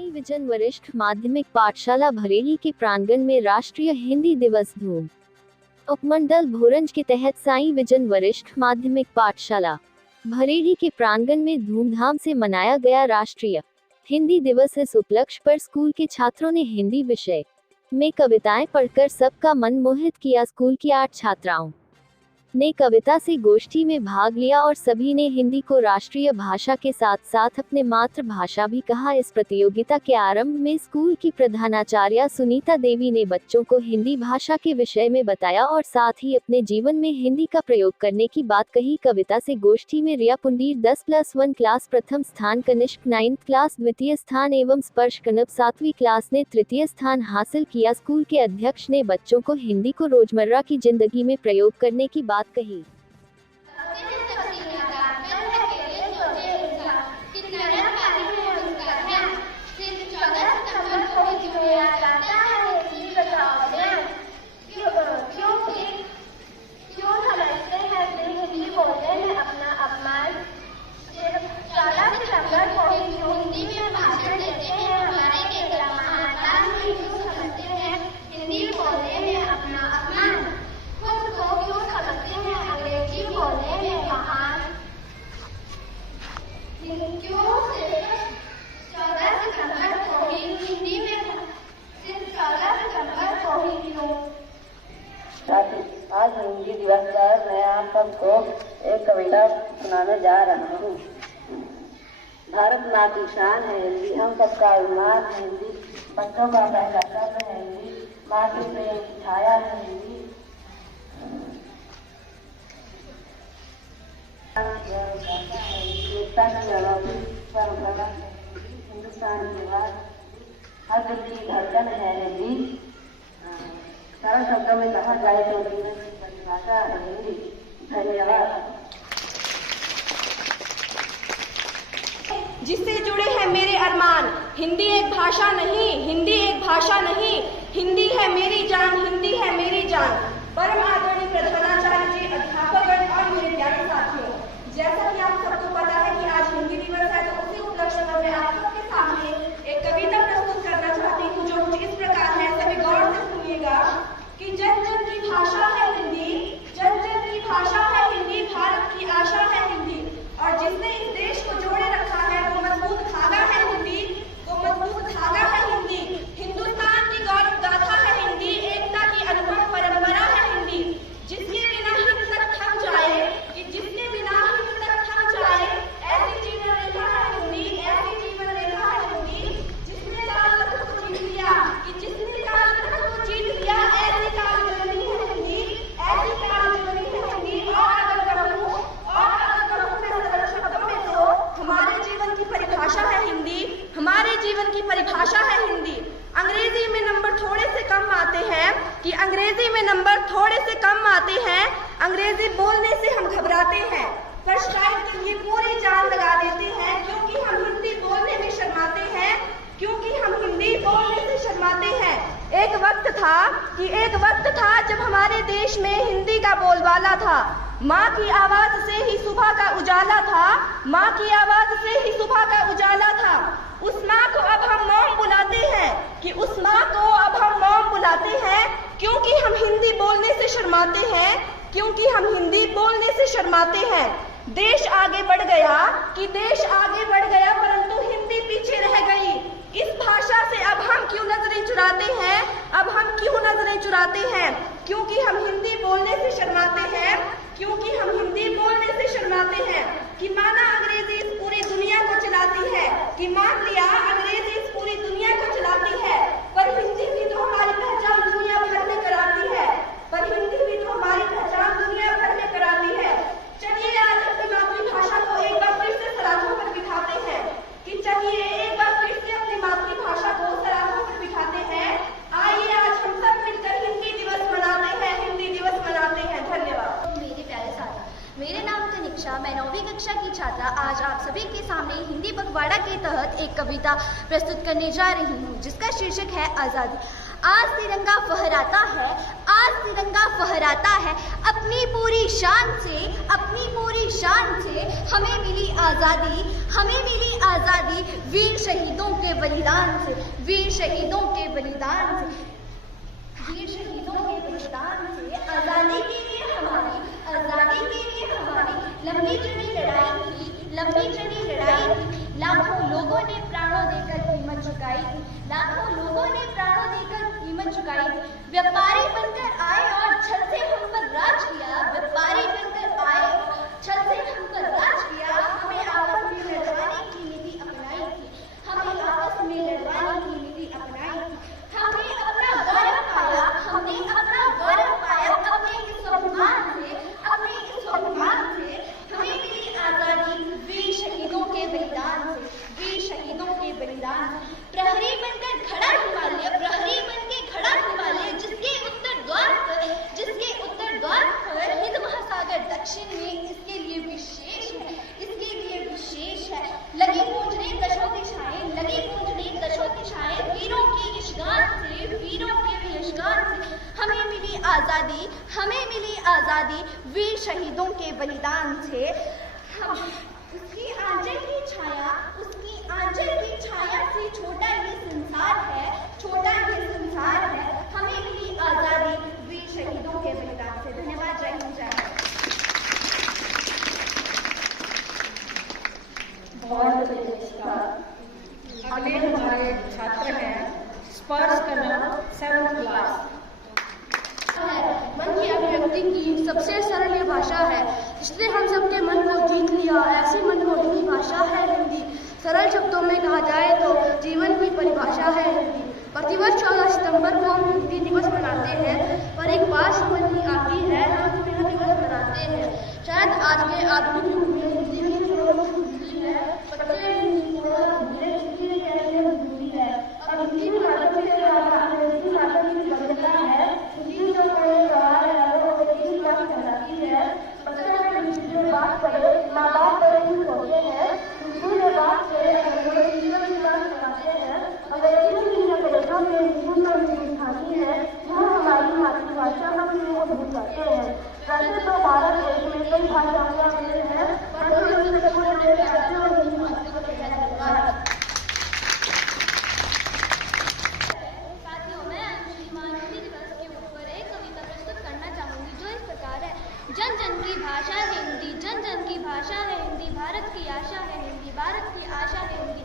Sai vision वरिष्ठ माध्यमिक पाठशाला भरेली के प्रांगण में राष्ट्रीय हिंदी दिवस धूम। उपमंडल भोरंज के तहत साईं विजन वरिष्ठ माध्यमिक पाठशाला भरेली के प्रांगण में धूमधाम से मनाया गया राष्ट्रीय हिंदी दिवस। इस उपलक्ष्य पर स्कूल के छात्रों ने हिंदी विषय में कविताएं पढ़कर सबका मन मोहित किया। स्कूल की 8 छात्राओं ने कविता से गोष्ठी में भाग लिया और सभी ने हिंदी को राष्ट्रीय भाषा के साथ साथ अपने मातृभाषा भी कहा। इस प्रतियोगिता के आरंभ में स्कूल की प्रधानाचार्य सुनीता देवी ने बच्चों को हिंदी भाषा के विषय में बताया और साथ ही अपने जीवन में हिंदी का प्रयोग करने की बात कही। कविता से गोष्ठी में रिया पुंडीर 10+1 क्लास प्रथम स्थान, कनिष्क 9th क्लास द्वितीय स्थान एवं स्पर्श कनब 7वीं क्लास ने तृतीय स्थान हासिल किया। स्कूल के अध्यक्ष ने बच्चों को हिंदी को रोजमर्रा की जिंदगी में प्रयोग करने की बात कही। आज हिंदी दिवस पर मैं आप सबको एक कविता सुनाने जा रहा हूँ। भारत माँ की शान है हिंदी, हम सबका अभिमान है हिंदी, बच्चों का पहला शब्द है हिंदी, माँ के प्रेम की छाया है हिंदी। हिंदुस्तान की बात हर दिल की धड़कन है हिंदी। सरल शब्दों में कहा जाए तो जीवन की परिभाषा है हिंदी। धन्यवाद। जिससे जुड़े हैं मेरे अरमान, हिंदी एक भाषा नहीं, हिंदी एक भाषा नहीं, हिंदी है मेरी जान, हिंदी है मेरी जान। परम आदरणीय प्रधानाचार्य जी, अध्यापकगण और मेरे प्यारे साथियों, जैसा कि आप सबको पता है कि आज हिंदी दिवस है, तो उसी उपलक्ष्य में मैं आप सबके सामने एक कविता प्रस्तुत करना चाहती हूँ जो कुछ इस प्रकार है। सभी गौर से सुनिएगा कि जन जन की भाषा है हिंदी, जन जन की भाषा है हिंदी, भारत की आशा है हिंदी, और जिसने इस देश को जोड़े रखा है वो मजबूत धागा है हिंदी, वो मजबूत धागा है हिंदी। हिंदुस्तान की गौरव गाथा है हिंदी, एकता की अनुपम परंपरा है हिंदी, जिसके बिना हिंद तक थम जाए, कि जिसके बिना हिंद तक थम जाए, ऐसी जीवन रेखा है हिंदी, ऐसी जीवन रेखा है हिंदी, जिसने काल तक को जीत लिया, कि जिसने काल तक को जीत लिया, ऐसी काल जननी है हिंदी, ऐसी काल जननी है हिंदी। और अगर कहूँ मैं सरल शब्दों में तो हमारे जीवन की परिभाषा है हिंदी, हमारे जीवन की परिभाषा है हिंदी। अंग्रेजी में नंबर थोड़े से कम आते हैं, कि अंग्रेजी में नंबर थोड़े से कम आते हैं, अंग्रेजी बोलने से हम घबराते हैं, पर शायद के लिए पूरी जान लगा देते हैं, क्योंकि हम हिंदी बोलने में शर्माते हैं, क्योंकि हम हिंदी बोलने से शर्माते हैं। एक वक्त था जब हमारे देश में हिंदी का बोलबाला था, माँ की आवाज से ही सुबह का उजाला था, माँ की आवाज से ही सुबह का उजाला था। उस माँ को अब हम मॉम बुलाते हैं, कि उस माँ को अब हम मॉम बुलाते हैं, क्योंकि हम हिंदी बोलने से शर्माते हैं, क्योंकि हम हिंदी बोलने से शर्माते हैं। देश आगे बढ़ गया, कि देश आगे बढ़ गया, परंतु हिंदी पीछे रह गई। इस भाषा से अब हम क्यों नजरें चुराते हैं, अब हम क्यों नजरें चुराते हैं, क्योंकि हम हिंदी बोलने से शर्माते हैं, क्योंकि हम हिंदी बोलने से शर्माते हैं। कि माना अंग्रेजी इस पूरी दुनिया को चलाती है, कि मान लिया अंग्रेजी इस पूरी दुनिया को चलाती है, पर हिंदी भी तो हमारी पहचान दुनिया भर में कराती है, पर हिंदी भी तो हमारी पहचान दुनिया भर में कराती है। चलिए आज अपनी मातृभाषा को एक बार फिर से सराहों पर बिठाते हैं, कि चलिए एक बार फिर से अपनी मातृभाषा को सराहों पर बिठाते हैं। आइए आज हम सब मिलकर हिंदी दिवस मनाते हैं, हिंदी दिवस मनाते हैं। धन्यवाद। मेरे प्यारे साथी, मेरे नाम कनिक्षा, मैं 9वीं कक्षा की छात्रा आज आप सभी के सामने हिंदी पखवाड़ा के तहत एक कविता प्रस्तुत करने जा रही हूँ, जिसका शीर्षक है आज़ादी। आज तिरंगा फहराता है, आज तिरंगा फहराता है, अपनी पूरी शान से, अपनी पूरी शान से हमें मिली आज़ादी, हमें मिली आज़ादी वीर शहीदों के बलिदान से, वीर शहीदों के बलिदान से, वीर शहीदों के बलिदान से आज़ादी के लिए हमारी, आज़ादी के लिए हमारी लंबी चढ़ी लड़ाई थी, लंबी चढ़ी लड़ाई थी। लाखों लोगों ने प्राणों देकर कीमत चुकाई थी, लाखों लोगों ने प्राणों देकर कीमत चुकाई थी। व्यापारी बनकर आए और छल से हम पर राज किया, व्यापारी बनकर आए छल से हम पर राज किया। हमें आपस में लड़वाने की नीति अपनाई थी, हमें आपस में लड़वाने की नीति अपनाई थी। हमने अपना गौरव पाया, हमने अपना गौरव पाया अपने इस स्वाभिमान से, अपने इस स्वाभिमान से। हमें मिली आज़ादी वीर शहीदों के बलिदान से, वीर शहीदों के बलिदान से। प्रहरी बनकर खड़ा हिमालय, प्रहरी बनके खड़ा हिमालय, जिसके उत्तर द्वार पर, जिसके उत्तर द्वार पर हिंद महासागर दक्षिण में इसके लिए विशेष है, इसके लिए विशेष है। लगी गूंजने दशों दिशाएं, लगी गूंजने दशों दिशाएं, वीरों की यशगान से, वीरों के यशगान से। हमें मिली आज़ादी, हमें मिली आज़ादी वीर शहीदों के बलिदान से। हम उसकी आंचल की छाया, उसकी आंचल की छाया से छोटा ये संसार है, छोटा ये संसार है। हमें मिली आज़ादी वीर शहीदों के बलिदान से। धन्यवाद। जय हिंद, जय भारत। बहुत अगले हमारे छात्र हैं स्पर्श कदम 7th क्लास। मन की अभिव्यक्ति की सबसे सरल ये भाषा है, इसने हम सबके मन को जीत लिया। ऐसी मनमोहनी भाषा है हिंदी। सरल शब्दों में कहा जाए तो जीवन की परिभाषा है हिंदी। प्रतिवर्ष 14 सितंबर को हम हिंदी दिवस मनाते हैं, पर एक बात समझ नहीं आती है, हम क्यों यह दिवस मनाते हैं। शायद आज के आधुनिक युग में हिंदी की जरूरत है, बच्चे हिंदी थोड़ा भूले चुके हैं, कैसे जरूरी है। अब हिंदी माध्यम से अंग्रेजी माध्यम की बदलता है। हिंदी जो कोई सवाल है वो अंग्रेजी क्लास कहलाती है। बच्चे हिंदी में बात करे, माँ बाप पर ही होते हैं, हिंदी में बात करे, अंग्रेजी में क्लास कहलाते हैं। अंग्रेजी की अंग्रेजों में हिंदी में सिखाती है, जो हमारी मातृभाषा हम वो भूल जाते हैं। वैसे तो भारत देश में कई भाषाएं हैं, परंतु पूरे देश में हिंदी भाषा को कहते जन जन की भाषा है हिंदी, जन जन की भाषा है हिंदी। भारत की आशा है हिंदी, भारत की आशा है हिंदी।